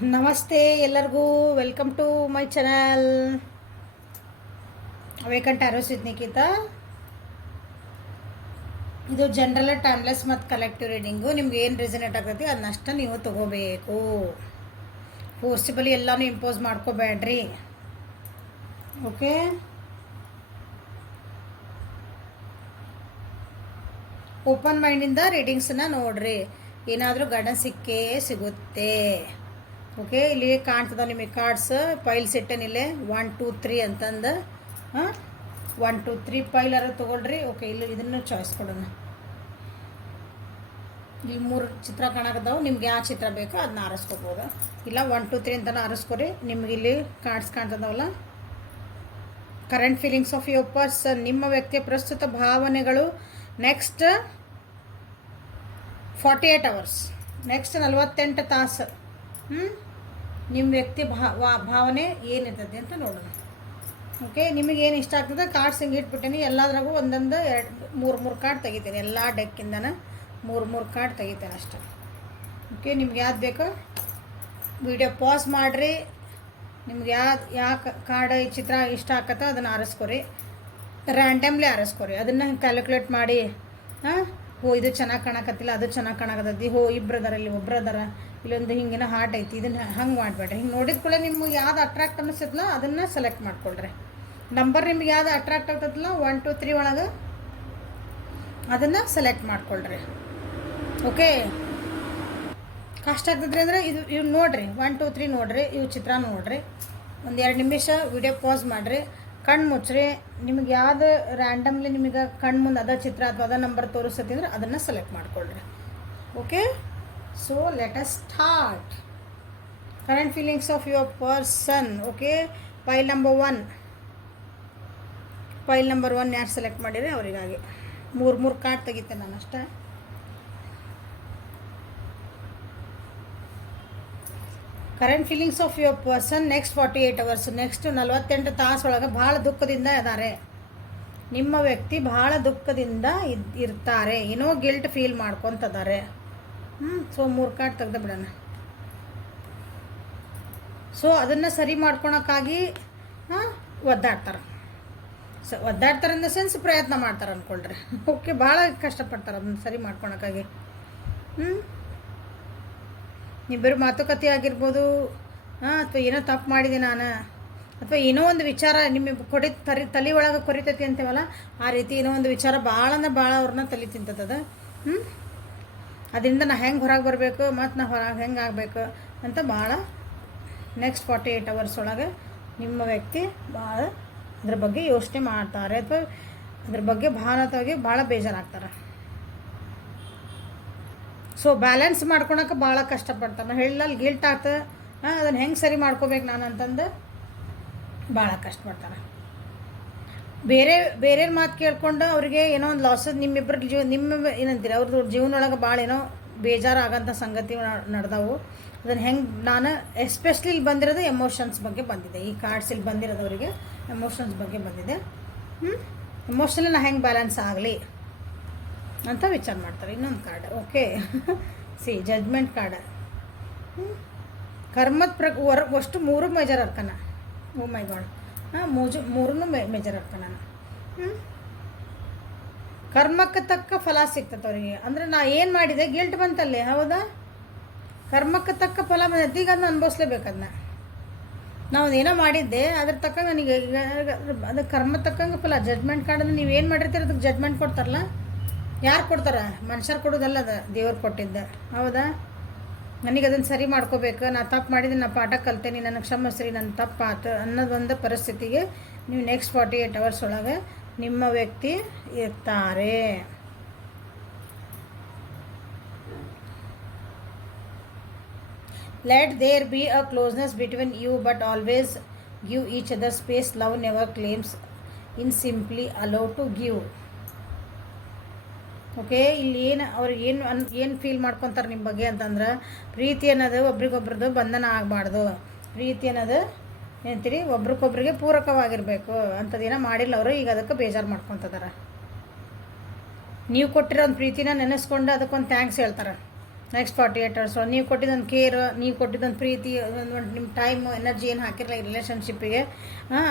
ನಮಸ್ತೆ ಎಲ್ಲರಿಗೂ. Welcome to my channel awaken tarots with Nikhita. ಇದು ಜನರಲ್ ಟೈಮ್ಲೆಸ್ ಮತ್ತು ಕಲೆಕ್ಟಿವ್ ರೀಡಿಂಗು. ನಿಮ್ಗೆ ಏನು ರೆಸನೇಟ್ ಆಗ್ತೈತಿ ಅದನ್ನಷ್ಟು ನೀವು ತಗೋಬೇಕು. ಫೋರ್ಸಿಬಲಿ ಎಲ್ಲನೂ ಇಂಪೋಸ್ ಮಾಡ್ಕೋಬೇಡ್ರಿ. ಓಕೆ, ಓಪನ್ ಮೈಂಡಿಂದ ರೀಡಿಂಗ್ಸನ್ನ ನೋಡ್ರಿ. ಏನಾದರೂ ಗೈಡೆನ್ಸ್ ಸಿಗುತ್ತೆ. ಓಕೆ, ಇಲ್ಲಿ ಕಾಣ್ತದ ನಿಮಗೆ ಕಾರ್ಡ್ಸ್ ಪೈಲ್ಸ್ ಇಟ್ಟೇನಿಲ್ಲೇ 1 2 3 ಅಂತಂದು. 1 2 3 ಪೈಲಾರ ತೊಗೊಳ್ರಿ. ಓಕೆ, ಇಲ್ಲಿ ಇದನ್ನು ಚಾಯ್ಸ್ ಕೊಡೋಣ. ಇಲ್ಲಿ 3 ಚಿತ್ರ ಕಾಣಕತ್ತಾವು. ನಿಮ್ಗೆ ಯಾವ ಚಿತ್ರ ಬೇಕೋ ಅದನ್ನ ಆರಿಸ್ಕೋಬೋದು. ಇಲ್ಲ 1 2 3 ಅಂತಲೂ ಆರಿಸ್ಕೊರಿ. ನಿಮ್ಗೆ ಇಲ್ಲಿ ಕಾರ್ಡ್ಸ್ ಕಾಣ್ತದವಲ್ಲ, current feelings of your person, ನಿಮ್ಮ ವ್ಯಕ್ತಿಯ ಪ್ರಸ್ತುತ ಭಾವನೆಗಳು ನೆಕ್ಸ್ಟ್ 48 ಅವರ್ಸ್, ನೆಕ್ಸ್ಟ್ 48 ತಾಸು. ನಿಮ್ಮ ವ್ಯಕ್ತಿ ಭಾವನೆ ಏನಿರ್ತದೆ ಅಂತ ನೋಡೋಣ. ಓಕೆ, ನಿಮಗೇನು ಇಷ್ಟ ಆಗ್ತದೆ ಕಾರ್ಡ್ಸ್ ಹಿಂಗೆ ಇಟ್ಬಿಟ್ಟೀನಿ. ಎಲ್ಲದ್ರಾಗೂ ಒಂದೊಂದು 2 3 ಕಾರ್ಡ್ ತೆಗಿತೇನೆ. ಎಲ್ಲ ಡೆಕ್ಕಿಂದನ 3 ಕಾರ್ಡ್ ತೆಗಿತೇನೆ ಅಷ್ಟೆ. ಓಕೆ, ನಿಮ್ಗೆ ಯಾವ್ದು ಬೇಕೋ ವಿಡಿಯೋ ಪಾಸ್ ಮಾಡಿರಿ. ನಿಮ್ಗೆ ಯಾವ ಕಾರ್ಡ್ ಈ ಚಿತ್ರ ಇಷ್ಟ ಆಕತ್ತೋ ಅದನ್ನು ಆರಿಸ್ಕೊರಿ. ರ್ಯಾಂಡಮ್ಲಿ ಆರಿಸ್ಕೊರಿ. ಅದನ್ನು ಕ್ಯಾಲ್ಕುಲೇಟ್ ಮಾಡಿ ಇದು ಚೆನ್ನಾಗಿ ಕಾಣಕತ್ತಿಲ್ಲ, ಅದು ಚೆನ್ನಾಗಿ ಕಾಣಕತ್ತೈತಿ, ಇಬ್ಬರದಾರ, ಇಲ್ಲಿ ಒಬ್ಬರದಾರ, ಇಲ್ಲೊಂದು ಹಿಂಗಿನ ಹಾರ್ಟ್ ಐತಿ, ಇದನ್ನು ಹಂಗೆ ಮಾಡಬೇಡ್ರಿ. ಹಿಂಗೆ ನೋಡಿದ ಕೂಡ ನಿಮ್ಗೆ ಯಾವ್ದು ಅಟ್ರಾಕ್ಟ್ ಅನ್ನಿಸ್ತಲ್ಲ ಅದನ್ನು ಸೆಲೆಕ್ಟ್ ಮಾಡ್ಕೊಳ್ರಿ. ನಂಬರ್ ನಿಮ್ಗೆ ಯಾವ್ದು ಅಟ್ರಾಕ್ಟ್ ಆಗ್ತದಲ್ಲ 1 2 3 ಒಳಗೆ ಅದನ್ನು ಸೆಲೆಕ್ಟ್ ಮಾಡ್ಕೊಳ್ರಿ. ಓಕೆ, ಕಷ್ಟ ಆಗ್ತದ್ರಿ ಅಂದರೆ ಇವು ನೋಡಿರಿ. 1 2 3 ನೋಡಿರಿ, ಇವು ಚಿತ್ರ ನೋಡಿರಿ. ಒಂದು 2 ನಿಮಿಷ ವಿಡಿಯೋ ಪಾಸ್ ಮಾಡಿರಿ, ಕಣ್ಣು ಮುಚ್ಚ್ರಿ. ನಿಮ್ಗೆ ಯಾವ್ದು ರ್ಯಾಂಡಮ್ಲಿ ನಿಮಗೆ ಕಣ್ಣು ಮುಂದೆ ಅದ ಚಿತ್ರ ಅಥವಾ ಅದ ನಂಬರ್ ತೋರಿಸ್ತೈತಿ ಅಂದ್ರೆ ಅದನ್ನು ಸೆಲೆಕ್ಟ್ ಮಾಡ್ಕೊಳ್ರಿ. Okay, so let us start. Current feelings of your person. Okay, ಪೈಲ್ number 1 ಯಾರು ಸೆಲೆಕ್ಟ್ ಮಾಡಿರಿ ಅವರಿಗಾಗಿ 3 ಕಾರ್ಡ್ ತೆಗಿತೆ ನಾನು ಅಷ್ಟೇ. Current feelings of your person next 48 hours, next 48 ತಾಸೊಳಗೆ ಭಾಳ ದುಃಖದಿಂದ ಇದ್ದಾರೆ. ನಿಮ್ಮ ವ್ಯಕ್ತಿ ಭಾಳ ದುಃಖದಿಂದ ಇರ್ತಾರೆ. ಏನೋ ಗಿಲ್ಟ್ ಫೀಲ್ ಮಾಡ್ಕೊತಿದ್ದಾರೆ. ಸೊ 3 ಕಾರ್ಡ್ ತೆಗೆದು ಬಿಡೋಣ. ಸೊ ಅದನ್ನು ಸರಿ ಮಾಡ್ಕೊಳಕ್ಕಾಗಿ ಒದ್ದಾಡ್ತಾರೆ. ಒದ್ದಾಡ್ತಾರೆ ಇನ್ ದ ಸೆನ್ಸ್ ಪ್ರಯತ್ನ ಮಾಡ್ತಾರೆ ಅಂದ್ಕೊಳ್ರಿ. ಓಕೆ, ಭಾಳ ಕಷ್ಟಪಡ್ತಾರೆ ಅದನ್ನು ಸರಿ ಮಾಡ್ಕೊಳಕ್ಕಾಗಿ. ಇಬ್ಬರು ಮಾತುಕತೆ ಆಗಿರ್ಬೋದು, ಅಥವಾ ಏನೋ ತಪ್ಪು ಮಾಡಿದೆ ನಾನು, ಅಥವಾ ಏನೋ ಒಂದು ವಿಚಾರ ನಿಮ್ಮ ತಲೆ ಒಳಗೆ ಕೊರಿತೈತಿ ಅಂತೀವಲ್ಲ ಆ ರೀತಿ ಏನೋ ಒಂದು ವಿಚಾರ ಭಾಳ ಅವ್ರನ್ನ ತಲೆ ತಿಂತದ. ಅದರಿಂದ ನಾ ಹೆಂಗೆ ಹೊರಗೆ ಬರಬೇಕು ಮತ್ತು ನಾ ಹೊರಗೆ ಹೆಂಗೆ ಆಗಬೇಕು ಅಂತ ಭಾಳ ನೆಕ್ಸ್ಟ್ 48 ಅವರ್ಸ್ ಒಳಗೆ ನಿಮ್ಮ ವ್ಯಕ್ತಿ ಭಾಳ ಅದ್ರ ಬಗ್ಗೆ ಯೋಚನೆ ಮಾಡ್ತಾರೆ, ಅಥವಾ ಅದ್ರ ಬಗ್ಗೆ ಭಾವನಾತ್ಮಕವಾಗಿ ಭಾಳ ಬೇಜಾರಾಗ್ತಾರೆ. ಸೊ ಬ್ಯಾಲೆನ್ಸ್ ಮಾಡ್ಕೊಳಕ್ಕೆ ಭಾಳ ಕಷ್ಟಪಡ್ತಾರೆ. ನಾನು ಹೇಳಲ್ಲಿ ಗಿಲ್ಟ್ ಆಗ್ತದೆ, ಅದನ್ನು ಹೆಂಗೆ ಸರಿ ಮಾಡ್ಕೋಬೇಕು ನಾನು ಅಂತಂದು ಭಾಳ ಕಷ್ಟಪಡ್ತಾರೆ. ಬೇರೆ ಮಾತು ಕೇಳ್ಕೊಂಡು ಅವ್ರಿಗೆ ಏನೋ ಒಂದು ಲಾಸಸ್ ನಿಮ್ಮ ಏನಂತೀರಿ ಅವ್ರದ್ದು ಜೀವನೊಳಗೆ ಭಾಳ ಏನೋ ಬೇಜಾರಾಗೋಂಥ ಸಂಗತಿ ನಡೆದವು. ಅದನ್ನು ಹೆಂಗೆ ನಾನು ಎಸ್ಪೆಷಲಿ ಇಲ್ಲಿ ಬಂದಿರೋದು ಎಮೋಷನ್ಸ್ ಬಗ್ಗೆ ಬಂದಿದೆ. ಈ ಕಾರ್ಡ್ಸ್ ಇಲ್ಲಿ ಬಂದಿರೋದವರಿಗೆ ಎಮೋಷನ್ಸ್ ಬಗ್ಗೆ ಬಂದಿದೆ. ಎಮೋಷನಲಿ ನಾನು ಹೆಂಗೆ ಬ್ಯಾಲೆನ್ಸ್ ಆಗಲಿ ಅಂತ ವಿಚಾರ ಮಾಡ್ತಾರೆ. ಇನ್ನೊಂದು ಕಾರ್ಡ್. Okay, judgment card. ಕರ್ಮದ ಅಷ್ಟು 3 ಮೇಜರ್ ಅರ್ಕನ. ಓ ಮೈ ಗಾಡ್, 3 ಮೇಜರ್ ಅರ್ಕನ. ಕರ್ಮಕ್ಕೆ ತಕ್ಕ ಫಲ ಸಿಗ್ತದೆ ಅವರಿಗೆ. ಅಂದರೆ ನಾ ಏನು ಮಾಡಿದೆ ಗಿಲ್ಟ್ ಬಂತಲ್ಲೇ, ಹೌದಾ? ಕರ್ಮಕ್ಕೆ ತಕ್ಕ ಫಲ ಬಂದೈತಿ, ಈಗ ಅದನ್ನ ಅನುಭವಿಸ್ಲೇಬೇಕು. ಅದನ್ನ ನಾವು ಏನೋ ಮಾಡಿದ್ದೆ ಅದ್ರ ತಕ್ಕಂಗೆ ನನಗೆ ಅದು ಕರ್ಮ ತಕ್ಕಂಗೆ ಫಲ. ಜಡ್ಜ್ಮೆಂಟ್ ಕಾರ್ಡನ್ನು ನೀವು ಏನು ಮಾಡಿರ್ತೀರ ಅದಕ್ಕೆ ಜಡ್ಜ್ಮೆಂಟ್ ಕೊಡ್ತಾರಲ್ಲ. ಯಾರು ಕೊಡ್ತಾರೆ? ಮನುಷ್ಯರು ಕೊಡೋದಲ್ಲ, ಅದು ದೇವ್ರು ಕೊಟ್ಟಿದ್ದೆ, ಹೌದಾ? ನನಗೆ ಅದನ್ನು ಸರಿ ಮಾಡ್ಕೋಬೇಕು, ನಾ ತಪ್ಪು ಮಾಡಿದ್ದೀನಿ, ನಾ ಪಾಠ ಕಲ್ತೇನೆ, ನನಗೆ ಕ್ಷಮಿಸ್ರಿ, ನನ್ನ ತಪ್ಪಾತು ಅನ್ನೋದೊಂದು ಪರಿಸ್ಥಿತಿಗೆ ನೀವು ನೆಕ್ಸ್ಟ್ 48 ಅವರ್ಸ್ ಒಳಗೆ ನಿಮ್ಮ ವ್ಯಕ್ತಿ ಇರ್ತಾರೆ. Let there be a closeness between you but always give each other space. Love never claims in simply allow to give. Okay, ಇಲ್ಲಿ ಅವ್ರಿಗೆ ಏನು ಫೀಲ್ ಮಾಡ್ಕೊತಾರೆ ನಿಮ್ಮ ಬಗ್ಗೆ ಅಂತಂದ್ರೆ, ಪ್ರೀತಿ ಅನ್ನೋದು ಒಬ್ರಿಗೊಬ್ರದ್ದು ಬಂಧನ ಆಗಬಾರ್ದು. ಪ್ರೀತಿ ಅನ್ನೋದು ಏನಂತೀರಿ ಒಬ್ರಿಗೊಬ್ರಿಗೆ ಪೂರಕವಾಗಿರಬೇಕು. ಅಂಥದ್ದೇನೋ ಮಾಡಿಲ್ಲ ಅವರು, ಈಗ ಅದಕ್ಕೆ ಬೇಜಾರು ಮಾಡ್ಕೊತಿದ್ದಾರೆ. ನೀವು ಕೊಟ್ಟಿರೋ ಒಂದು ಪ್ರೀತಿನ ನೆನೆಸ್ಕೊಂಡು ಅದಕ್ಕೊಂದು ಥ್ಯಾಂಕ್ಸ್ ಹೇಳ್ತಾರೆ. ನೆಕ್ಸ್ಟ್ 48 hours ನೀವು ಕೊಟ್ಟಿದ್ದೊಂದು ಕೇರ್, ನೀವು ಕೊಟ್ಟಿದ್ದೊಂದು ಪ್ರೀತಿ, ಒಂದು ನಿಮ್ಮ ಟೈಮು ಎನರ್ಜಿ ಏನು ಹಾಕಿರಲ್ಲ ಈ ರಿಲೇಷನ್ಶಿಪ್ಪಿಗೆ,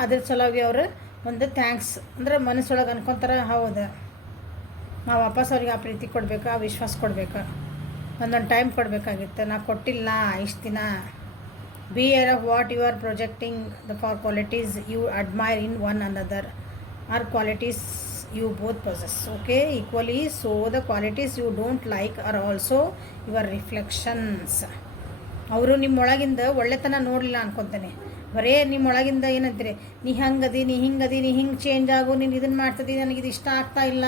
ಅದ್ರ ಸಲುವಾಗಿ ಅವರು ಒಂದು ಥ್ಯಾಂಕ್ಸ್ ಅಂದರೆ ಮನಸ್ಸೊಳಗೆ ಅನ್ಕೊತಾರೆ, ಹೌದು ನಾವು ವಾಪಸ್ ಅವ್ರಿಗೆ ಆ ಪ್ರೀತಿ ಕೊಡಬೇಕು, ಆ ವಿಶ್ವಾಸ ಕೊಡಬೇಕು, ಒಂದೊಂದು ಟೈಮ್ ಕೊಡಬೇಕಾಗಿತ್ತು, ನಾ ಕೊಟ್ಟಿಲ್ಲ ಇಷ್ಟು ದಿನ. Beware of what you are projecting the for qualities you admire in one another are qualities you both possess, okay, equally. So the qualities you don't like are also your reflections. ಅವರು ನಿಮ್ಮೊಳಗಿಂದ ಒಳ್ಳೆತನ ನೋಡಲಿಲ್ಲ ಅನ್ಕೊತಾನೆ, ಬರೇ ನಿಮ್ಮೊಳಗಿಂದ ಏನಂತೀರಿ, ನೀ ಹಂಗದಿ, ನೀ ಹಿಂಗದಿ, ನೀ ಹಿಂಗೆ change ಆಗು, ನೀನು ಇದನ್ನು ಮಾಡ್ತದಿ, ನನಗಿದು ಇಷ್ಟ ಆಗ್ತಾ ಇಲ್ಲ.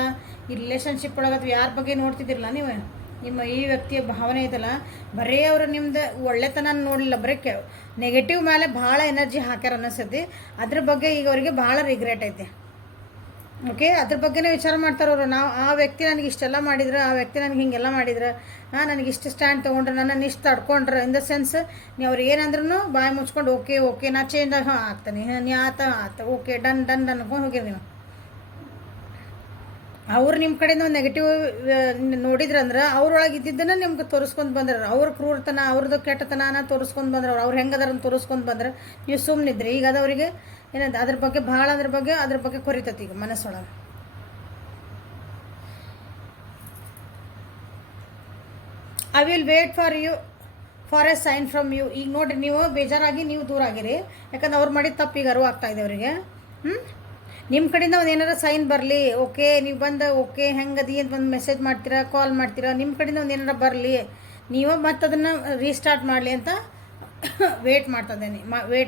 ಈ ರಿಲೇಷನ್ಶಿಪ್ ಒಳಗೆ ಅಥವಾ ಯಾರ ಬಗ್ಗೆ ನೋಡ್ತಿದ್ದಿರಲ್ಲ ನೀವು, ನಿಮ್ಮ ಈ ವ್ಯಕ್ತಿಯ ಭಾವನೆ ಐತಲ್ಲ, ಬರೀ ಅವರು ನಿಮ್ದು ಒಳ್ಳೆತನ ನೋಡಲಿಲ್ಲ, ಬರೀ ನೆಗೆಟಿವ್ ಮೇಲೆ ಭಾಳ ಎನರ್ಜಿ ಹಾಕ್ಯಾರ ಅನ್ನಿಸ್ತೈತಿ. ಅದ್ರ ಬಗ್ಗೆ ಈಗ ಅವರಿಗೆ ಭಾಳ ರಿಗ್ರೆಟ್ ಐತೆ, ಓಕೆ. ಅದ್ರ ಬಗ್ಗೆನೇ ವಿಚಾರ ಮಾಡ್ತಾರೆ ಅವರು. ನಾವು ಆ ವ್ಯಕ್ತಿ ನನಗೆ ಇಷ್ಟೆಲ್ಲ ಮಾಡಿದ್ರೆ, ಆ ವ್ಯಕ್ತಿ ನನಗೆ ಹಿಂಗೆಲ್ಲ ಮಾಡಿದ್ರೆ, ನನಗೆ ಇಷ್ಟು ಸ್ಟ್ಯಾಂಡ್ ತೊಗೊಂಡ್ರೆ, ನನ್ನನ್ನು ಇಷ್ಟು ತಡ್ಕೊಂಡ್ರೆ, ಇನ್ ದ ಸೆನ್ಸ್ ನೀವು ಅವ್ರು ಏನಂದ್ರೂ ಬಾಯಿ ಮುಚ್ಕೊಂಡು ಓಕೆ ಓಕೆ ನಾ ಚೇಂಜ್ ಆಗಿ ಆಗ್ತಾನೆ, ನೀ ಆತ ಓಕೆ ಡನ್ ಡನ್ ಅನ್ಕೊಂಡು ಹೋಗಿರಿ ನೀವು. ಅವ್ರು ನಿಮ್ಮ ಕಡೆಯಿಂದ ಒಂದು ನೆಗೆಟಿವ್ ನೋಡಿದ್ರಂದ್ರೆ ಅವ್ರೊಳಗೆ ಇದ್ದಿದ್ದನ್ನು ನಿಮ್ಗೆ ತೋರಿಸ್ಕೊಂಡು ಬಂದ್ರೆ, ಅವ್ರ ಕ್ರೂರತನ, ಅವ್ರದ್ದು ಕೆಟ್ಟತನ ತೋರಿಸ್ಕೊಂಡು ಬಂದ್ರೆ, ಅವ್ರು ಹೆಂಗದಾರನ್ನು ತೋರಿಸ್ಕೊಂಡು ಬಂದ್ರೆ ನೀವು ಸುಮ್ಮನಿದ್ರಿ. ಈಗ ಅದು ಅವರಿಗೆ ಏನಂತ ಅದ್ರ ಬಗ್ಗೆ ಭಾಳ ಅದ್ರ ಬಗ್ಗೆ ಕೊರಿತತಿ ಈಗ ಮನಸ್ಸೊಳಗೆ. I will wait for a sign from you. ಈಗ ನೋಡಿರಿ, ನೀವು ಬೇಜಾರಾಗಿ ನೀವು ದೂರ ಆಗಿರಿ, ಯಾಕಂದ್ರೆ ಅವ್ರು ಮಾಡಿದ ತಪ್ಪು ಈಗ ಅರಿವು ಆಗ್ತಾ ಇದೆ ಅವರಿಗೆ. ನಿಮ್ಮ ಕಡೆಯಿಂದ ಒಂದು ಏನಾರ ಸೈನ್ ಬರಲಿ, ಓಕೆ ನೀವು ಬಂದು ಓಕೆ ಹೆಂಗದಿ ಅಂತ ಒಂದು ಮೆಸೇಜ್ ಮಾಡ್ತೀರಾ, ಕಾಲ್ ಮಾಡ್ತೀರಾ, ನಿಮ್ಮ ಕಡೆಯಿಂದ ಒಂದು ಏನಾರ ಬರಲಿ, ನೀವು ಮತ್ತೆ ಅದನ್ನು ರೀಸ್ಟಾರ್ಟ್ ಮಾಡಲಿ ಅಂತ ವೇಟ್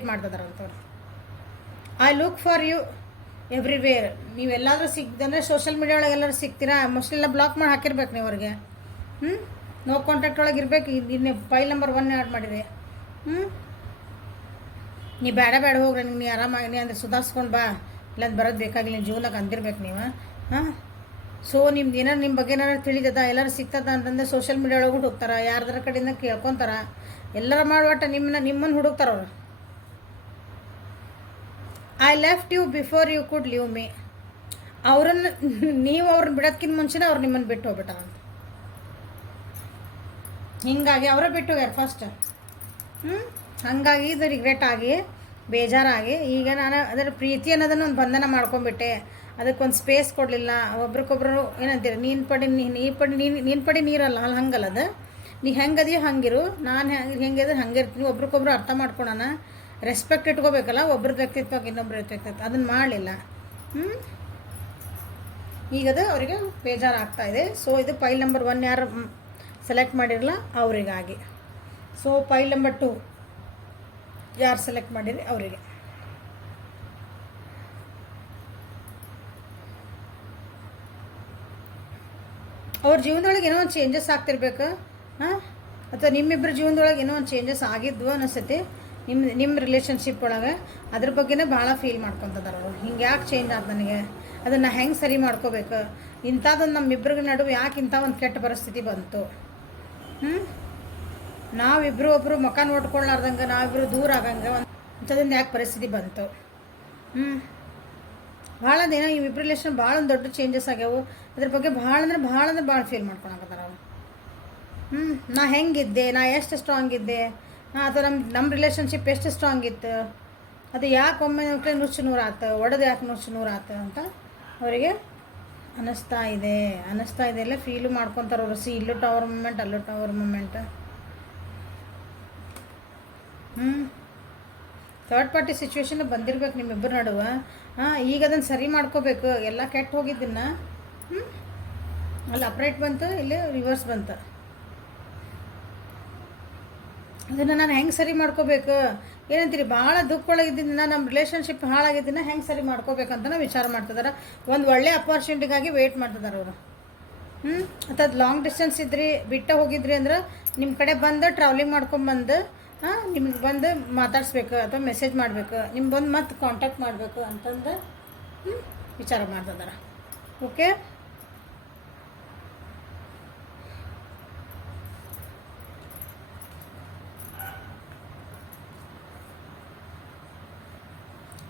ಮಾಡ್ತದಾರಂಥವ್ರು. I look for you everywhere. ನೀವೆಲ್ಲಾದರೂ ಸಿಗ್ದಂದರೆ ಸೋಷಿಯಲ್ ಮೀಡಿಯಾ ಒಳಗೆ ಎಲ್ಲರೂ ಸಿಗ್ತೀರಾ, ಮೋಸ್ಟ್ಲಿ ಎಲ್ಲ ಬ್ಲಾಕ್ ಮಾಡಿ ಹಾಕಿರ್ಬೇಕು ನೀವು ಅವ್ರಿಗೆ. ನೋ ಕಾಂಟ್ಯಾಕ್ಟ್ ಒಳಗೆ ಇರಬೇಕು. ಇನ್ನು ಫೈಲ್ ನಂಬರ್ 1 ಆ್ಯಡ್ ಮಾಡಿರಿ. ನೀ ಬೇಡ ಹೋಗ್ರಿ, ನೀನು ಆರಾಮಾಗಿ ನೀ ಅಂದರೆ ಸುಧಾರಿಸ್ಕೊಂಡು ಬಾ, ಇಲ್ಲಾಂದು ಬರೋದು ಬೇಕಾಗಿಲ್ಲ, ನಿಮ್ಮ ಜೀವನಕ್ಕೆ ಅಂದಿರ್ಬೇಕು ನೀವು. ಸೊ ನಿಮ್ದು ಏನಾರು ನಿಮ್ಮ ಬಗ್ಗೆ ಏನಾರು ತಿಳಿದದ, ಎಲ್ಲರೂ ಸಿಗ್ತದ ಅಂತಂದ್ರೆ ಸೋಷಿಯಲ್ ಮೀಡಿಯಾ ಒಳಗೆ ಹುಡುಕ್ತಾರೆ, ಯಾರ್ದಾರ ಕಡೆಯಿಂದ ಕೇಳ್ಕೊತಾರ, ಎಲ್ಲರ ಮಾಡುವಟ್ಟ ನಿಮ್ಮನ್ನು ಹುಡುಕ್ತಾರೆ ಅವರು. I left you before you could leave me. ನೀವು ಅವ್ರನ್ನ ಬಿಡೋದಕ್ಕಿಂತ ಮುಂಚೆನೇ ಅವ್ರು ನಿಮ್ಮನ್ನು ಬಿಟ್ಟು ಹೋಗ್ಬಿಟ್ಟಾರ. ಹೀಗಾಗಿ ಅವರೇ ಬಿಟ್ಟು ಹೋಗ್ಯಾರ ಫಸ್ಟ್. ಹಾಗಾಗಿ ಇದು ರಿಗ್ರೆಟ್ ಆಗಿ ಬೇಜಾರಾಗಿ ಈಗ ನಾನು ಅದರ ಪ್ರೀತಿ ಅನ್ನೋದನ್ನು ಒಂದು ಬಂಧನ ಮಾಡ್ಕೊಂಡ್ಬಿಟ್ಟೆ, ಅದಕ್ಕೊಂದು ಸ್ಪೇಸ್ ಕೊಡಲಿಲ್ಲ. ಒಬ್ರಿಗೊಬ್ರು ಏನಂತೀರಿ, ನೀನು ಪಡಿ ನೀರಲ್ಲ, ಅಲ್ಲಿ ಹಂಗಲ್ಲ ಅದು, ನೀ ಹೆಂಗದೀಯೋ ಹಂಗಿರು, ನಾನು ಹೆಂಗಿದ್ರೆ ಹಂಗೆ ಇರ್ತೀನಿ. ಒಬ್ರಿಗೊಬ್ರು ಅರ್ಥ ಮಾಡ್ಕೊಳೋಣ, ರೆಸ್ಪೆಕ್ಟ್ ಇಟ್ಕೋಬೇಕಲ್ಲ, ಒಬ್ರದ್ದು ವ್ಯಕ್ತಿತ್ವಕ್ಕೆ ಇನ್ನೊಬ್ರ ವ್ಯಕ್ತಿತ್ವ, ಅದನ್ನು ಮಾಡಲಿಲ್ಲ. ಈಗದು ಅವರಿಗೆ ಬೇಜಾರಾಗ್ತಾಯಿದೆ. ಸೊ ಇದು ಫೈಲ್ ನಂಬರ್ 1 ಯಾರು ಸೆಲೆಕ್ಟ್ ಮಾಡಿರಲ್ಲ ಅವರಿಗಾಗಿ. ಸೊ ಫೈಲ್ ನಂಬರ್ 2 ಯಾರು ಸೆಲೆಕ್ಟ್ ಮಾಡಿರಿ ಅವರಿಗೆ. ಅವ್ರ ಜೀವನದೊಳಗೆ ಏನೋ ಒಂದು ಚೇಂಜಸ್ ಆಗ್ತಿರ್ಬೇಕು, ಅಥವಾ ನಿಮ್ಮಿಬ್ಬರ ಜೀವನದೊಳಗೆ ಏನೋ ಒಂದು ಚೇಂಜಸ್ ಆಗಿದ್ವು ಅನಿಸ್ತೈತಿ ನಿಮ್ಮ ರಿಲೇಷನ್ಶಿಪ್ ಒಳಗೆ. ಅದ್ರ ಬಗ್ಗೆನೇ ಭಾಳ ಫೀಲ್ ಮಾಡ್ಕೊತಿದ್ದಾರೆ ಅವರು. ಹಿಂಗೆ ಯಾಕೆ ಚೇಂಜ್ ಆದ ನನಗೆ, ಅದನ್ನು ಹೆಂಗೆ ಸರಿ ಮಾಡ್ಕೋಬೇಕು, ಇಂಥದ್ದೊಂದು ನಮ್ಮಿಬ್ಬರಿಗೆ ನಡುವೆ ಯಾಕೆ ಇಂಥ ಒಂದು ಕೆಟ್ಟ ಪರಿಸ್ಥಿತಿ ಬಂತು, ನಾವಿಬ್ಬರು ಒಬ್ಬರು ಮುಖ ನೋಡ್ಕೊಳ್ಳಾರ್ದಂಗೆ, ನಾವಿಬ್ಬರು ದೂರ ಆಗಂಗೆ ಇಂಥದ್ದೊಂದು ಯಾಕೆ ಪರಿಸ್ಥಿತಿ ಬಂತು. ಭಾಳ ಏನೋ ಇವ್ರಿಬ್ರು ರಿಲೇಷನ್ ಭಾಳ ಒಂದು ದೊಡ್ಡ ಚೇಂಜಸ್ ಆಗ್ಯಾವು. ಅದ್ರ ಬಗ್ಗೆ ಭಾಳ ಫೀಲ್ ಮಾಡ್ಕೊಳಕತ್ತಾರ ಅವರು. ನಾ ಹೆಂಗಿದ್ದೆ, ನಾ ಎಷ್ಟು ಸ್ಟ್ರಾಂಗ್ ಇದ್ದೆ, ಅಥವಾ ನಮ್ಮ ರಿಲೇಷನ್ಶಿಪ್ ಎಷ್ಟು ಸ್ಟ್ರಾಂಗ್ ಇತ್ತು, ಅದು ಯಾಕೆ ಒಮ್ಮೆ ನುಚ್ಚು ನೂರಾತು, ಒಡೆದು ಯಾಕೆ ನುಚ್ಚು ನೂರಾತು ಅಂತ ಅವರಿಗೆ ಅನ್ನಿಸ್ತಾ ಇದೆ. ಎಲ್ಲ ಫೀಲು ಮಾಡ್ಕೊತಾರೆ ಅವರು. ಇಲ್ಲೂ ಟವರ್ ಮೂಮೆಂಟ್, ಅಲ್ಲೂ tower moment. Third party situation ಬಂದಿರ್ಬೇಕು ನಿಮ್ಮಿಬ್ಬರ ನಡುವೆ. ಈಗ ಅದನ್ನು ಸರಿ ಮಾಡ್ಕೋಬೇಕು. ಎಲ್ಲ ಕೆಟ್ಟು ಹೋಗಿದ್ದನ್ನ ಅಲ್ಲಿ ಅಪ್ರೈಟ್ ಬಂತು, ಇಲ್ಲಿ ರಿವರ್ಸ್ ಬಂತು. ಅದನ್ನು ನಾನು ಹೆಂಗೆ ಸರಿ ಮಾಡ್ಕೋಬೇಕು, ಏನಂತೀರಿ, ಭಾಳ ದುಃಖ ಒಳಗಿದ್ದಿದ್ದನ್ನ, ನಮ್ಮ ರಿಲೇಷನ್ಶಿಪ್ ಹಾಳಾಗಿದ್ದನ್ನ ಹೆಂಗೆ ಸರಿ ಮಾಡ್ಕೋಬೇಕಂತ ವಿಚಾರ ಮಾಡ್ತಿದ್ದಾರೆ. ಒಂದು ಒಳ್ಳೆ ಅಪಾರ್ಚುನಿಟಿಗಾಗಿ ವೆಯ್ಟ್ ಮಾಡ್ತಿದ್ದಾರೆ ಅವರು. ಅಥವಾ ಲಾಂಗ್ ಡಿಸ್ಟೆನ್ಸ್ ಇದ್ರಿ, ಬಿಟ್ಟು ಹೋಗಿದ್ರಿ ಅಂದ್ರೆ ನಿಮ್ಮ ಕಡೆ ಬಂದು ಟ್ರಾವೆಲಿಂಗ್ ಮಾಡ್ಕೊಂಬಂದು ನಿಮ್ಗೆ ಬಂದು ಮಾತಾಡಿಸ್ಬೇಕು, ಅಥವಾ ಮೆಸೇಜ್ ಮಾಡಬೇಕು, ನಿಮ್ಗೆ ಬಂದು ಮತ್ತೆ ಕಾಂಟ್ಯಾಕ್ಟ್ ಮಾಡಬೇಕು ಅಂತಂದು ವಿಚಾರ ಮಾಡ್ತಿದ್ದಾರೆ. ಓಕೆ,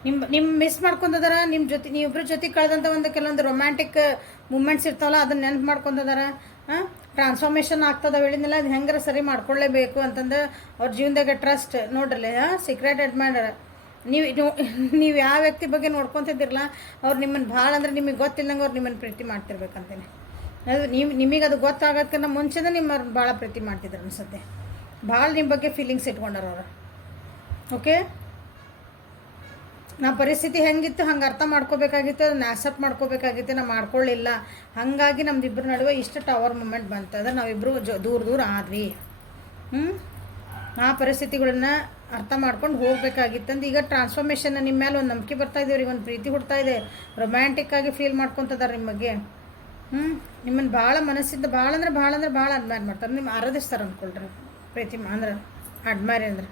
ನಿಮ್ಮ ಮಿಸ್ ಮಾಡ್ಕೊಂತದಾರ. ನಿಮ್ಮ ಜೊತೆ ನೀವಿಬ್ಬರ ಜೊತೆ ಕಳೆದಂಥ ಒಂದು ಕೆಲವೊಂದು ರೊಮ್ಯಾಂಟಿಕ್ ಮೂಮೆಂಟ್ಸ್ ಇರ್ತಾವಲ್ಲ, ಅದನ್ನ ನೆನಪು ಮಾಡ್ಕೊಂತದಾರ. ಟ್ರಾನ್ಸ್ಫಾರ್ಮೇಷನ್ ಆಗ್ತದೆ ಹೇಳಿದ್ನಲ್ಲ, ಅದು ಹೆಂಗಾರ ಸರಿ ಮಾಡ್ಕೊಳ್ಳೇಬೇಕು ಅಂತಂದ್ರೆ ಅವ್ರ ಜೀವನದಾಗ ಟ್ರಸ್ಟ್ ನೋಡ್ರಲ್ಲ, ಸೀಕ್ರೆಟ್ ಅಡ್ಮೈರರ್. ನೀವು ಯಾವ ವ್ಯಕ್ತಿ ಬಗ್ಗೆ ನೋಡ್ಕೊತಿದ್ದಿರಲ್ಲ, ಅವ್ರು ನಿಮ್ಮನ್ನು ಭಾಳ ಅಂದ್ರೆ ನಿಮಗೆ ಗೊತ್ತಿಲ್ಲಂಗೆ ಅವ್ರು ನಿಮ್ಮನ್ನು ಪ್ರೀತಿ ಮಾಡ್ತಿರ್ಬೇಕಂತೇನೆ. ಅದು ನಿಮಗೆ ಅದು ಗೊತ್ತಾಗೋದಕ್ಕಿಂತ ಮುಂಚೆನೇ ನಿಮ್ಮ ಭಾಳ ಪ್ರೀತಿ ಮಾಡ್ತಿದ್ರು ಅನ್ಸುತ್ತೆ. ಭಾಳ ನಿಮ್ಮ ಬಗ್ಗೆ ಫೀಲಿಂಗ್ಸ್ ಇಟ್ಕೊಂಡಾರ ಅವರು. ಓಕೆ, ನಾ ಪರಿಸ್ಥಿತಿ ಹೆಂಗಿತ್ತು ಹಂಗೆ ಅರ್ಥ ಮಾಡ್ಕೋಬೇಕಾಗಿತ್ತು, ಅದನ್ನ ಆಕ್ಸೆಪ್ಟ್ ಮಾಡ್ಕೋಬೇಕಾಗಿತ್ತು, ನಾ ಮಾಡ್ಕೊಳ್ಳಿಲ್ಲ. ಹಾಗಾಗಿ ನಮ್ದಿಬ್ಬರ ನಡುವೆ ಇಷ್ಟು ಟವರ್ ಮೂಮೆಂಟ್ ಬಂತು. ಅದ ನಾವಿಬ್ಬರು ದೂರ ಆದ್ವಿ. ಆ ಪರಿಸ್ಥಿತಿಗಳನ್ನ ಅರ್ಥ ಮಾಡ್ಕೊಂಡು ಹೋಗ್ಬೇಕಾಗಿತ್ತಂದು ಈಗ ಟ್ರಾನ್ಸ್ಫಾರ್ಮೇಷನ್ ನಿಮ್ಮ ಮೇಲೆ ಒಂದು ನಂಬಿಕೆ ಬರ್ತಾ ಇದೆ, ಅವ್ರಿಗೆ ಒಂದು ಪ್ರೀತಿ ಹುಡ್ತಾ ಇದೆ, ರೊಮ್ಯಾಂಟಿಕ್ಕಾಗಿ ಫೀಲ್ ಮಾಡ್ಕೊತದಾರೆ ನಿಮ್ಮ ಬಗ್ಗೆ. ನಿಮ್ಮನ್ನು ಭಾಳ ಮನಸ್ಸಿಂದ ಭಾಳ ಅಡ್ಮೈರ್ ಮಾಡ್ತಾರೆ, ನಿಮ್ಮ ಆರಾಧಿಸ್ತಾರೆ ಅಂದ್ಕೊಳ್ರಿ. ಪ್ರೀತಿ ಅಂದ್ರೆ ಅಡ್ಮೈರ್ ಅಂದ್ರೆ